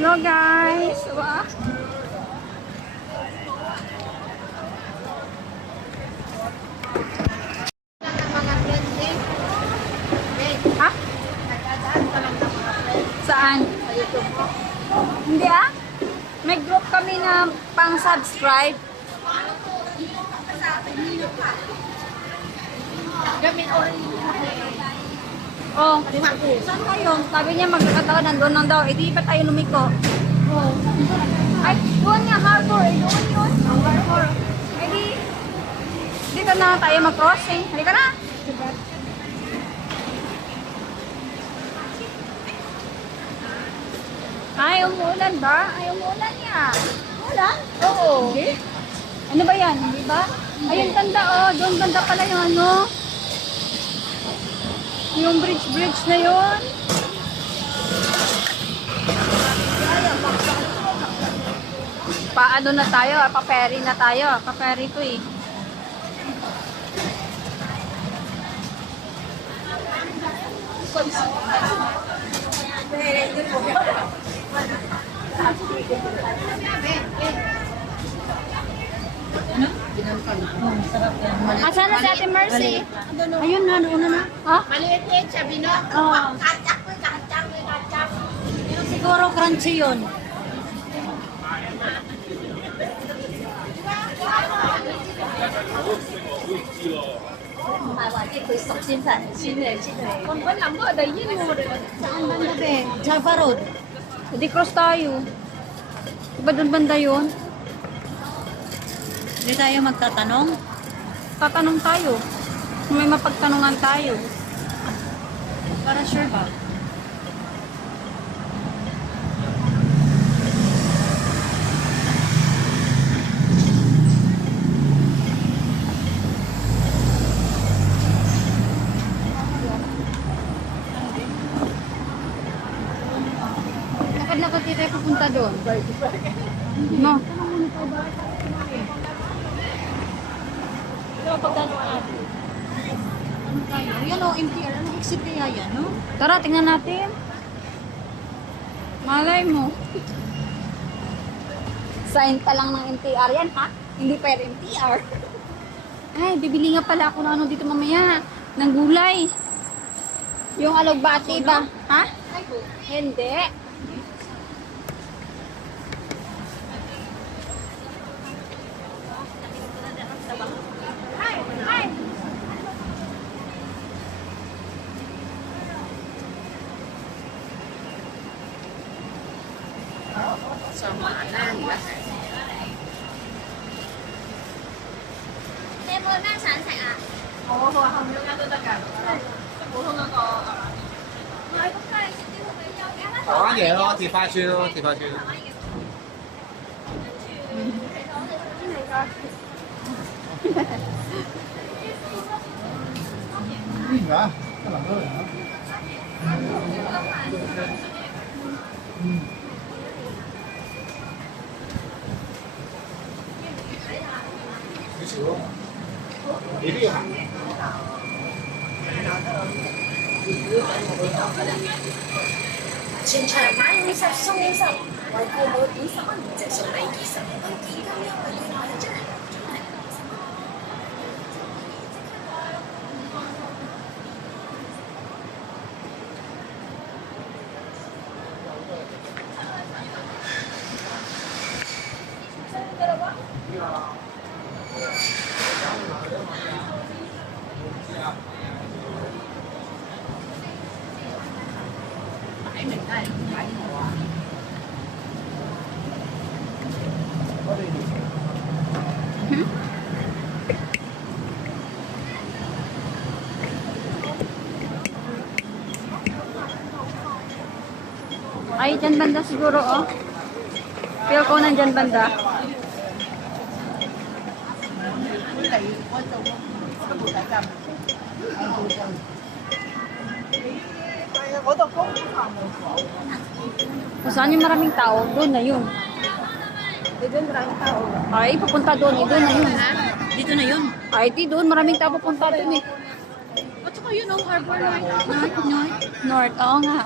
Hello guys! Wow. Ha? Saan? Hindi ah? May group kami na pang-subscribe. Oh, saan kayo? Sabi niya magkakataon, nandun lang daw. Eh, di ba tayo lumiko? Oh. Ay, doon nga, harbor. Eh, doon yun. Harbor. Eh, dito na tayo mag-crossing. Halika na. Ay, umuulan ba? Ay, umuulan niya. Umuulan? Oo. Okay. Ano ba yan? Hindi ba? Ayun, ganda oh. Doon ganda pala yung ano. Yung bridge na yun. Paano na tayo? Pa-ferry na tayo. Pa-ferry to eh. Asan na si Ate Mercy? Ayun na, nauna na. Ha? Maliit yan, sabi no? Oo. Kacak ko, kacak. Siguro crunchy yun. Saan banda be? Java Road. Hindi cross tayo. Diba doon banda yun? Hindi tayo magtatanong. Tatanong tayo. Kung may mapagtanungan tayo. Para sure ba? Lakad-lakad tayo pupunta doon. No. Ano tayo? Yan o, MTR. Ano exit kaya yan, no? Tara, tingnan natin. Malay mo. Sign pa lang ng MTR yan, ha? Hindi pa yung MTR. Ay, bibili nga pala ako ng ano dito mamaya. Ng gulay. Yung alugbati ba? Ha? Hindi.講嘢咯，貼花書咯，貼花書。邊㗎？得能多人啊？少少咯，你都要行。全場買50送50，為父母50蚊，即送你20蚊現金優惠券買張。Ay, dyan banda siguro, oh. Feel ko nandyan banda. Kung saan yung maraming tao, doon na yun. Doon maraming tao. Ay, papunta doon, doon na yun. Dito na yun. Ay, doon, maraming tao papunta doon eh. At saka yun, oh, harbor north. North. North, oo nga.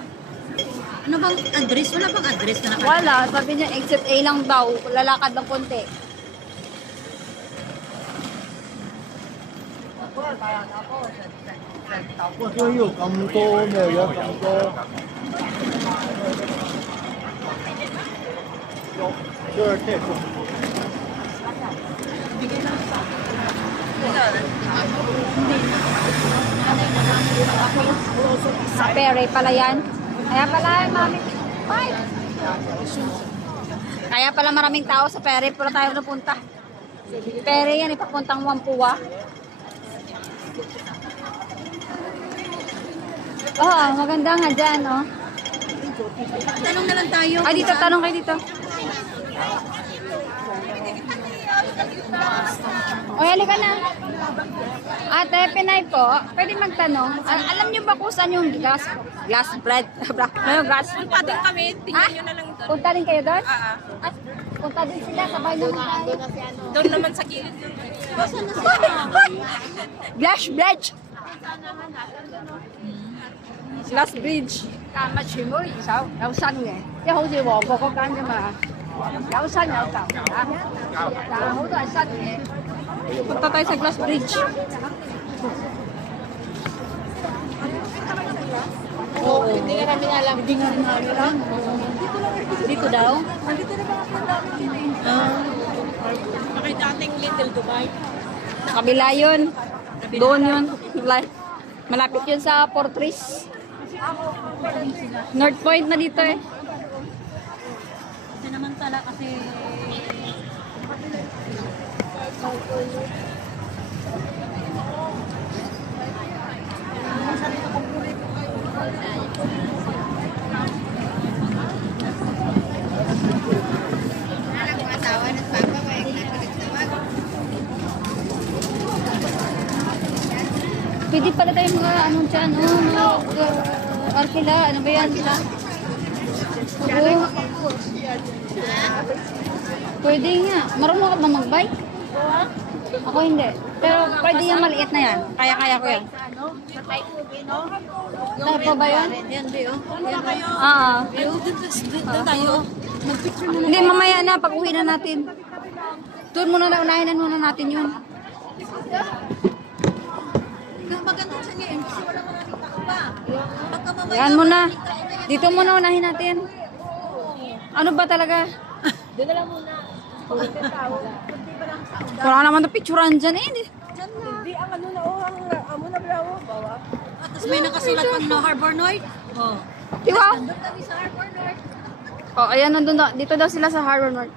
Ano bang address? Wala bang address na nakalagay? Wala, sabi niya exit A lang daw, lalakad ng konti. 여기 감도네요, 감도. 이렇게. Sa Pere pala yan. Kaya pala, mami. Bye! Kaya pala maraming tao sa Pere, pala tayo napunta. Pere yan, ipapuntang Wampuwa. Oo, maganda nga dyan, oh. Tanong na lang tayo. Ay, dito, tanong kayo dito. O, halika na. Ate, Pinay po, pwede magtanong. Alam niyo ba kung saan yung glass bread? Ano, glass? Punta din kami, tingnan nyo na lang doon. Punta din kayo doon? At punta din sila, sabay naman tayo. Doon naman sa gilid doon. Glass bread! Glass bridge. 但乜全部都二手，有新嘅，即係好似旺角嗰間啫嘛，有新有舊嚇，但係好多係新嘅。 Punta tayo sa glass bridge. Oo. Hindi nga namin alam. Hindi nga namin alam. Dito daw? Bakit dating Little Dubai? Kabila yun. Doon yun. Malapit yun sa Fortress. North Point na dito eh. Kasi naman tala kasi... Pwede pala tayong mga ano dyan, mga arkila, ano ba yan? Oo. Pwede nga. Marunong ka ba mag-bike? Ako hindi. Pero pwede yung maliit na yan. Kaya-kaya ko yan. Tayo pa ba yan? Yan, di oh. Doon tayo. Hindi, mamaya na. Pag-uwi na natin. Doon muna na, unahin na muna natin yun. Maganda sa niya, kasi wala mga nakita ko pa. Baka mamaya... Yan muna. Dito muna unahin natin. Ano ba talaga? Doon na lang muna. Wala naman na picturean dyan eh. Hindi, ang ano na, ang amo na blawo, bawa. Tapos may nakasulat pang no Harbor North. Oh. Di ba? Doon kami sa Harbor North. Oh, ayan, nandun na. Dito daw sila sa Harbor North.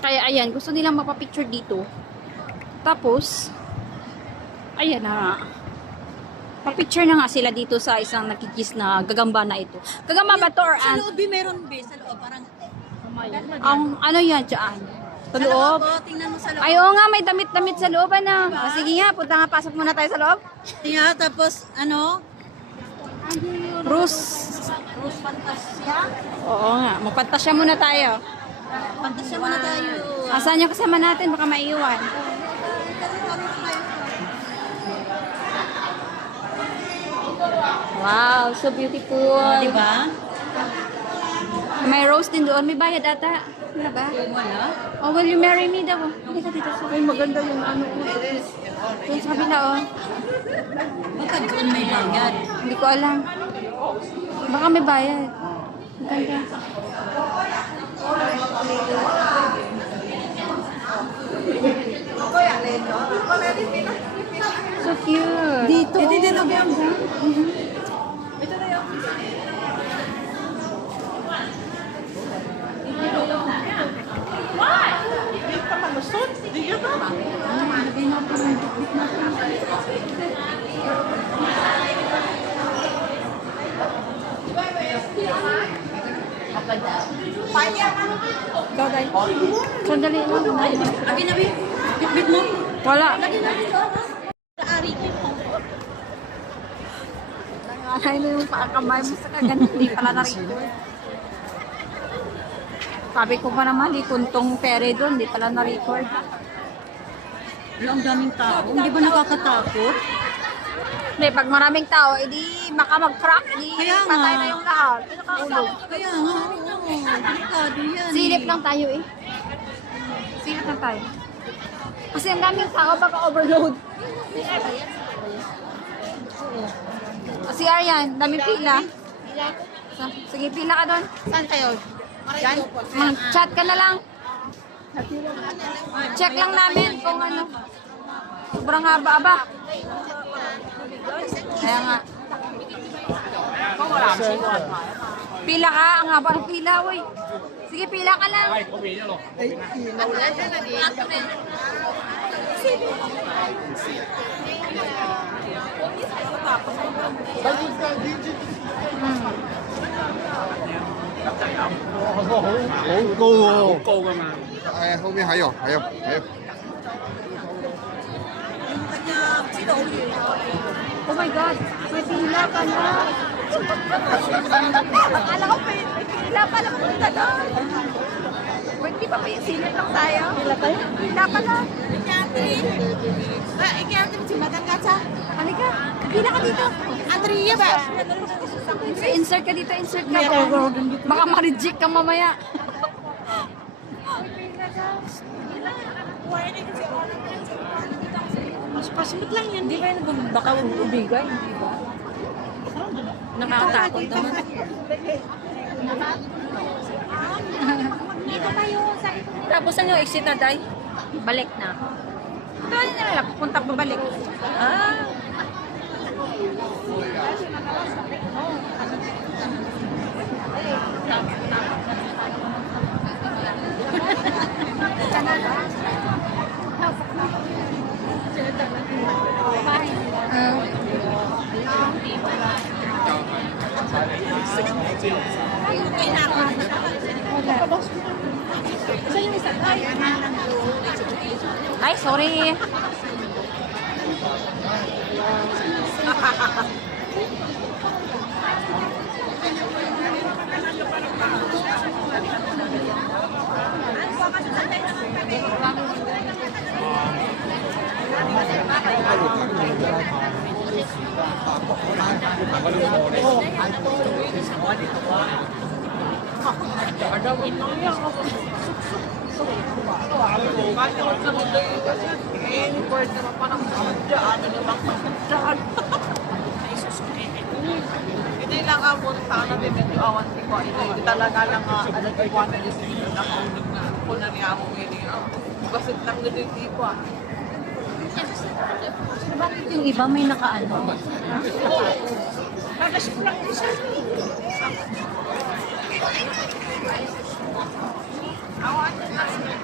Kaya ayan, gusto nilang mapapicture dito. Tapos, ayan na. Papicture na nga sila dito sa isang nakikis na gagamba na ito. Gagamba ba to or Sa an? loob, meron be. Sa loob, parang... Ang ano yan dyan? Sa loob? Oh, tingnan mo sa loob. Ay, oo nga, may damit-damit sa loob. Ano? O, sige nga, punta nga, pasok muna tayo sa loob. Yeah, tapos, ano? Bruce. Rose Fantasia. Oo nga, magpantasya muna tayo. Fantasia muna tayo. Asan yung kasama natin? Baka maiiwan. Wow, so beautiful. Oh, di ba? May rose din doon. May bayad ata. Wala ba? Wala. Oh, will you marry me daw? Hindi ka dito. Ay, maganda yung ano. Yung sa kabila, oh. Baka doon may bayad. Hindi ko alam. Baka may bayad. Maganda. So cute. Dito. Dito na ba? Sandali lang. Abi na, bitbit mo. Wala. Ari ko. Nanganay na yung paakamay mo sa kagan. Hindi pala na-record. Sabi ko pa naman, di kuntong pere doon. Hindi pala na-record. Wala, ang daming tao. Hindi ba nakakatakot? Hindi, pag maraming tao, edi baka mag-crack, edi Kaya nga. patay na yung lahat. Ano ka ulo? Kaya nga, oo. Delikado yan. Silip lang tayo eh. Silip lang tayo. Kasi ang daming tao, baka overload. Si Aryan, daming pila. Sige, pila ka doon. Saan kayo? Yan? Mag-chat ka na lang. Check lang namin kung ano. Sobrang haba-haba. Kaya nga. Pila ka, ang haba ng pila, uy. Sige, pila ka lang. Eh, 后面还有。 Oh my God, may pila ka na. Akala ko may pila pala ka doon. Wait, di ba may silip lang tayo? Pila tayo? Pila pala. Halika, pila ka dito. Andrea ba? Insert ka dito, insert ka. Baka ma-reject ka mamaya. Pasimot lang yan. Di ba yun baka ubigay? Di ba? Nakakatakot naman. Dito tayo sa Tapos ano yung exit na tayo? balik na. Ito na lang, punta pabalik. Ah. Ay, sorry. Hindi lang ako sa natin medyo awan ko. Hindi talaga lang alam ko kung ano yung sinunod na kaunod na ako na niya ako ngayon. Kasi lang na din tipo ah. Bakit yung iba may nakaano? Awan.